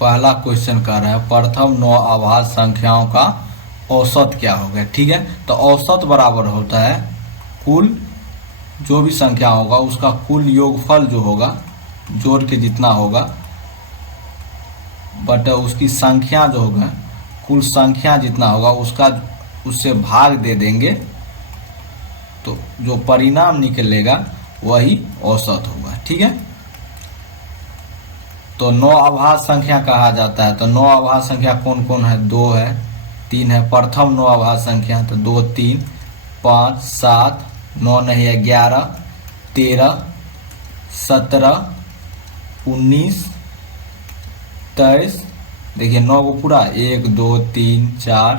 पहला क्वेश्चन कर रहा है प्रथम 9 अभाज्य संख्याओं का औसत क्या होगा। ठीक है, तो औसत बराबर होता है कुल जो भी संख्या होगा उसका कुल योगफल जो होगा जोड़ के जितना होगा बट उसकी संख्या जो होगा कुल संख्या जितना होगा उसका उससे भाग दे देंगे तो जो परिणाम निकलेगा वही औसत होगा। ठीक है, तो 9 अभाज्य संख्या कहा जाता है। तो 9 अभाज्य संख्या कौन कौन है? 2 है, 3 है। प्रथम 9 अभाज्य संख्या तो 2 3 5 7 9 नहीं है 11 13 17 19 23। देखिए 9 को पूरा 1 2 3 4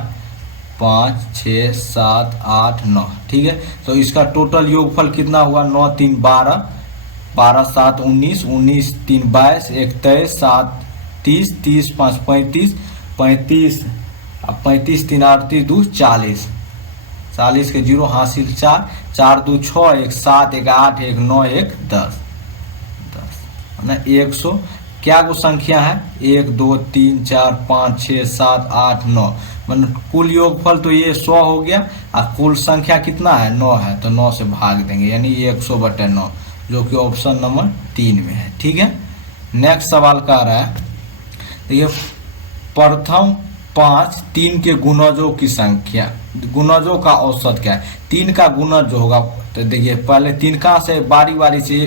5 6 7 8 9। ठीक है, तो इसका टोटल योगफल कितना हुआ? 9 3 12 12 7 19 19 3 22 1 23 7 30 30 5 35 35 35 3 38 2 40 40 के जीरो हासिल 4 4 2 6 1 7 1 8 1 9 1 10 10 100 क्या को संख्या है? 1 2 3 4 5 6 7 8 9 मतलब कुल योगफल तो ये 100 हो गया और कुल संख्या कितना है? 9 है, तो 9 से भाग देंगे यानी 100/9 जो कि ऑप्शन नंबर 3 में है। ठीक है, नेक्स्ट सवाल कह रहा है देखिए प्रथम 5 3 के गुणजों की संख्या, गुणजों का औसत क्या है? 3 का गुणज जो होगा तो देखिए पहले 3 का से बारी बारी से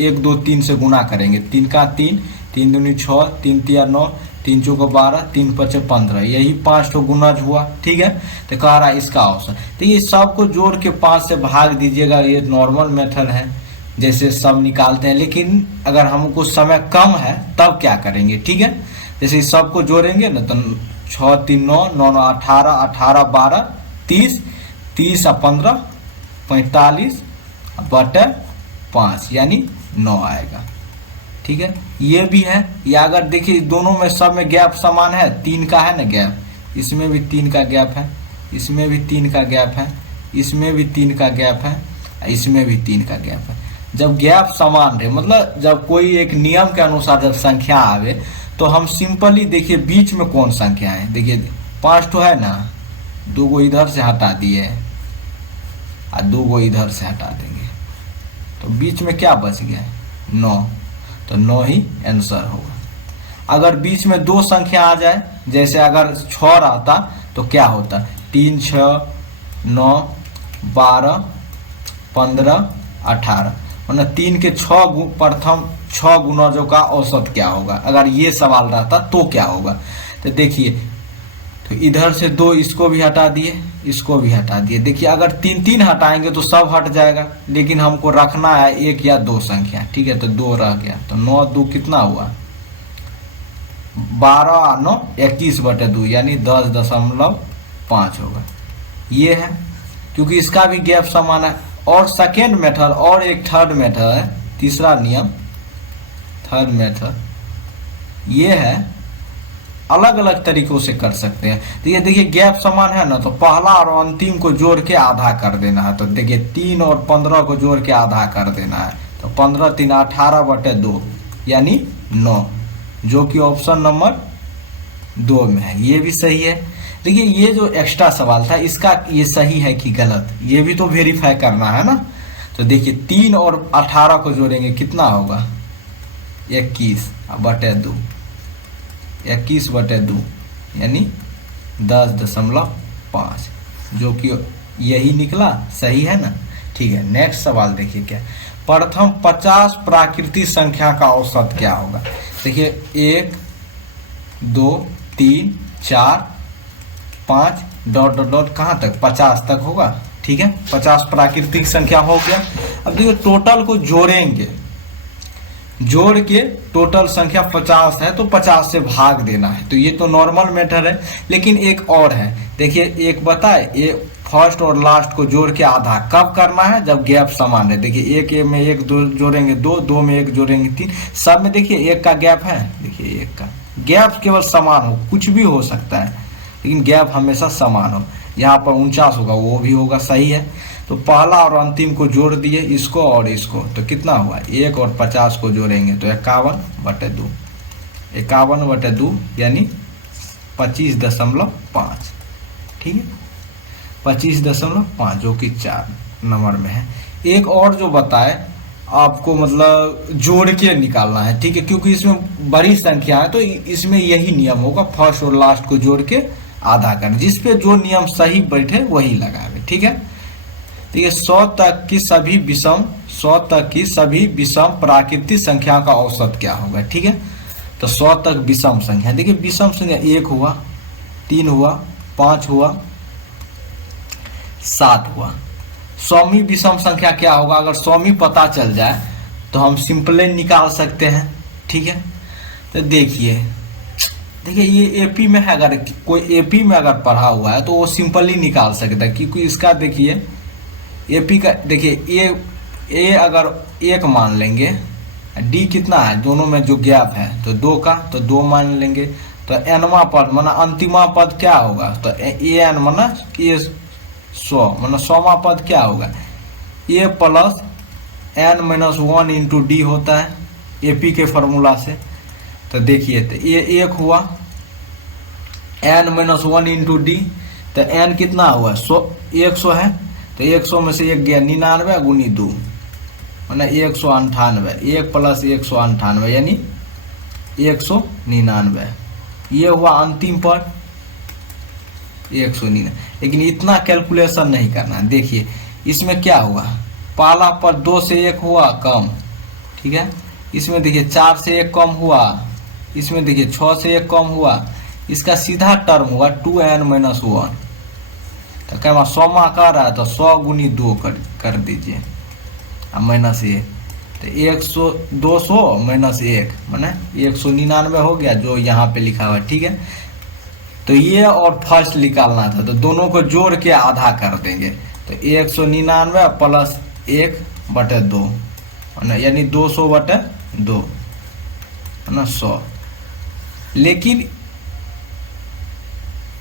1 2 3 से गुना करेंगे। 3 का 3 3 दूनी 6 3 3 9 3 चौको 12 3 5 15 यही 5 तो गुणज हुआ। ठीक है, तो कह रहा है इसका औसत। तो ये सबको जोड़ के 5 से भाग दीजिएगा, ये नॉर्मल मेथड है जैसे सब निकालते हैं। लेकिन अगर हमको समय कम है तब क्या करेंगे? ठीक है, जैसे सबको जोड़ेंगे ना तो 6 3 9 9 9 18 18 12 30 30 और 15 45/5 यानी 9 आएगा। ठीक है, ये भी है। या अगर देखिए दोनों में सब में गैप समान है, 3 का है ना गैप, इसमें भी 3 का गैप है, इसमें भी 3 का गैप है, इसमें भी 3 का गैप है, इसमें भी 3 का गैप है। जब गैप समान रहे मतलब जब कोई एक नियम के अनुसार जब संख्या आवे तो हम सिंपली देखिए बीच में कौन संख्या है। देखिए 5 तो है ना, 2 को इधर से हटा दिए और 2 को इधर से हटा देंगे तो बीच में क्या बच गया? 9, तो 9 ही आंसर होगा। अगर बीच में 2 संख्या आ जाए जैसे अगर 6 रहता तो क्या होता? 3 6 9 12 15 18 मतलब 3 के 6 प्रथम 6 गुणजों का औसत क्या होगा? अगर ये सवाल रहता तो क्या होगा? तो देखिए तो इधर से 2 इसको भी हटा दिए, इसको भी हटा दिए। देखिए अगर 3 3 हटाएंगे तो सब हट जाएगा, लेकिन हमको रखना है 1 या 2 संख्या। ठीक है, तो 2 रह गया तो 9 2 कितना हुआ? 12 और 9 21/2 यानी 10.5 होगा। ये है क्योंकि इसका भी गैप समान है। और सेकेंड मेथड और एक थर्ड मेथड है, तीसरा नियम थर्ड मेथड ये है, अलग अलग तरीकों से कर सकते हैं। तो ये देखिए गैप समान है ना, तो पहला और अंतिम को जोड़ के आधा कर देना है। तो देखिए 3 और 15 को जोड़ के आधा कर देना है, तो 15 3 18/2 यानी 9 जो कि ऑप्शन नंबर 2 में है। ये भी सही है। देखिए ये जो एक्स्ट्रा सवाल था इसका ये सही है कि गलत, ये भी तो वेरीफाई करना है ना। तो देखिए 3 और 18 को जोड़ेंगे कितना होगा? 21/2 21/2 यानी 10.5 जो कि यही निकला। सही है ना। ठीक है, नेक्स्ट सवाल देखिए क्या प्रथम 50 प्राकृतिक संख्या का औसत क्या होगा? देखिए 1 2 3 4 5 ... कहाँ तक? 50 तक होगा। ठीक है, 50 प्राकृतिक संख्या हो गया। अब देखिए टोटल को जोड़ेंगे, जोड़ के टोटल संख्या 50 है तो 50 से भाग देना है। तो ये तो नॉर्मल मेथड है। लेकिन एक और है, देखिए एक बताए, ये फर्स्ट और लास्ट को जोड़ के आधा कब करना है? जब गैप समान है। देखिए 1 में 1 जोड़ेंगे 2, 2 में 1 जोड़ेंगे 3, सब में देखिए 1 का गैप है। देखिए 1 का गैप केवल समान हो, कुछ भी हो सकता है लेकिन गैप हमेशा समान हो। यहाँ पर 49 होगा, वो भी होगा। सही है। तो पहला और अंतिम को जोड़ दिए, इसको और इसको, तो कितना हुआ? 1 और 50 को जोड़ेंगे तो 51/2 51/2 यानी 25.5, ठीक है, 25.5 जो कि 4 नंबर में है। एक और जो बताए आपको मतलब जोड़ के निकालना है, ठीक है, क्योंकि इसमें बड़ी संख्या है तो इसमें यही नियम होगा, फर्स्ट और लास्ट को जोड़ के आधा कर, जिसपे जो नियम सही बैठे वही लगावे, ठीक है। देखिए 100 तक की सभी विषम प्राकृतिक संख्या का औसत क्या होगा, ठीक है। तो 100 तक विषम संख्या, देखिए विषम संख्या 1 हुआ, 3 हुआ, 5 हुआ, 7 हुआ। 100वीं विषम संख्या क्या होगा, अगर 100वीं पता चल जाए तो हम सिंपली निकाल सकते हैं, ठीक है। तो देखिए ये एपी में है, अगर कोई एपी में अगर पढ़ा हुआ है तो वो सिंपली निकाल सकता है, क्योंकि इसका देखिए एपी का देखिए ए अगर 1 मान लेंगे, डी कितना है, दोनों में जो गैप है तो 2 का, तो 2 मान लेंगे, तो एनवा पद माना अंतिमा पद क्या होगा, तो ए एन माना ए 100 माना 100वां पद क्या होगा, a plus n minus 1 into d होता है एपी के फॉर्मूला से। तो देखिए तो ये 1 हुआ, एन माइनस 1 इंटू डी, तो एन कितना हुआ 100 है, तो 100 में से 1 गया 99 गुनी 2 माना 198, 1 प्लस 198 यानी 199, ये हुआ अंतिम पद 199। लेकिन इतना कैलकुलेशन नहीं करना है, देखिए इसमें क्या हुआ, पहला पद 2 से 1 हुआ कम, ठीक है, इसमें देखिए 4 से 1 कम हुआ, इसमें देखिए 6 से 1 कम हुआ, इसका सीधा टर्म हुआ 2n माइनस 1। तो क्या 100 कर रहा है तो 100 गुनी 2 कर दीजिए माइनस 1, तो 100 200 माइनस 1 माने 199 हो गया जो यहाँ पे लिखा हुआ है, ठीक है। तो ये और फर्स्ट निकालना था, तो दोनों को जोड़ के आधा कर देंगे, तो 199 प्लस 1/2 यानी 200/2 है ना 100। लेकिन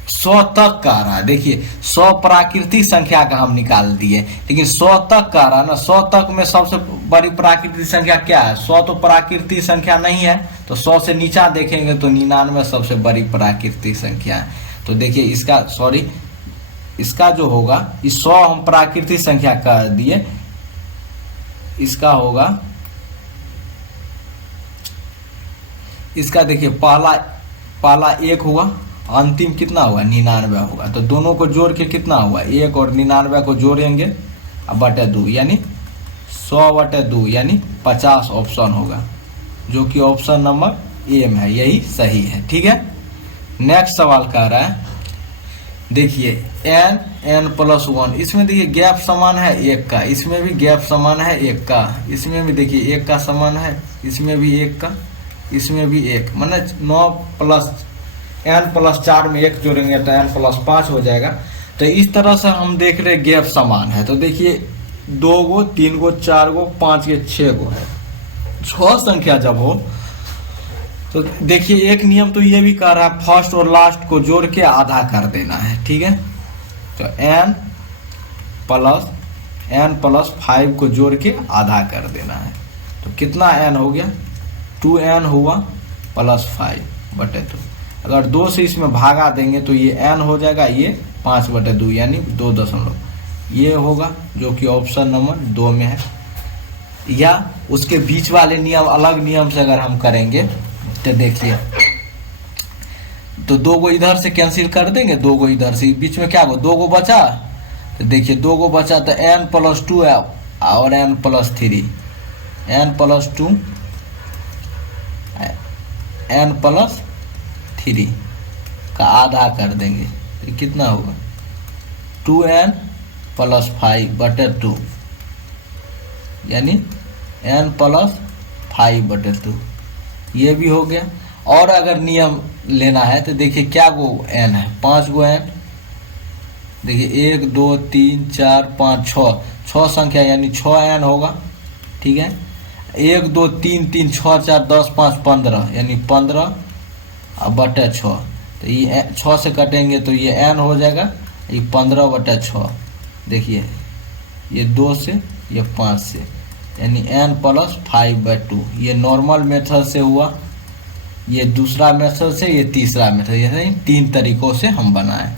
100 तक का रहा, देखिए 100 प्राकृतिक संख्या का हम निकाल दिए, लेकिन 100 तक का रहा ना, 100 तक में सबसे बड़ी प्राकृतिक संख्या क्या है, 100 तो प्राकृतिक संख्या नहीं है, तो 100 से नीचा देखेंगे तो 99 सबसे बड़ी प्राकृतिक संख्या है। तो देखिए इसका जो होगा, इस 100 हम प्राकृतिक संख्या कर दिए, इसका होगा, इसका देखिए पहला 1 हुआ, अंतिम कितना हुआ 99 होगा, तो दोनों को जोड़ के कितना हुआ 1 और 99 को जोड़ेंगे बटे 2 यानी 100/2 यानी 50 ऑप्शन होगा, जो कि ऑप्शन नंबर ए में है, यही सही है, ठीक है। नेक्स्ट सवाल कह रहा है, देखिए n प्लस 1, इसमें देखिए गैप समान है 1 का, इसमें भी गैप समान है 1 का, इसमें भी देखिए 1 का समान है, इसमें भी 1 का, इसमें भी 1, माने 9 प्लस n प्लस 4 में 1 जोड़ेंगे तो n प्लस 5 हो जाएगा। तो इस तरह से हम देख रहे गैप समान है, तो देखिए 2 गो 3 गो 4 गो 5 गो 6 गो है, 6 संख्या जब हो तो देखिए एक नियम तो ये भी कह रहा है फर्स्ट और लास्ट को जोड़ के आधा कर देना है, ठीक है। तो n प्लस 5 को जोड़ के आधा कर देना है, तो कितना n हो गया 2n हुआ प्लस 5/2। अगर 2 से इसमें भागा देंगे तो ये n हो जाएगा, ये 5/2 यानी 2 ये होगा, जो कि ऑप्शन नंबर 2 में है। या उसके बीच वाले नियम अलग नियम से अगर हम करेंगे तो देखिए, तो 2 गो इधर से कैंसिल कर देंगे, 2 गो इधर से, बीच में क्या हो 2 गो बचा, तो देखिए 2 गो बचा तो n प्लस 2 है और n plus 3, n plus 2 n plus 3 का आधा कर देंगे तो कितना होगा 2n प्लस 5/2 यानी n प्लस 5/2, ये भी हो गया। और अगर नियम लेना है तो देखिए क्या गो n है 5 गो n, देखिए 1 2 3 4 5 6 संख्या यानी 6n होगा, ठीक है। 1 2 3 3 6 4 10 5 15 यानी 15/6, तो ये 6 से कटेंगे तो ये n हो जाएगा, ये 15/6, देखिए ये 2 से ये 5 से यानी n प्लस 5/2, ये नॉर्मल मेथड से हुआ, ये दूसरा मेथड से, ये तीसरा मेथड, ये तीन तरीकों से हम बनाए।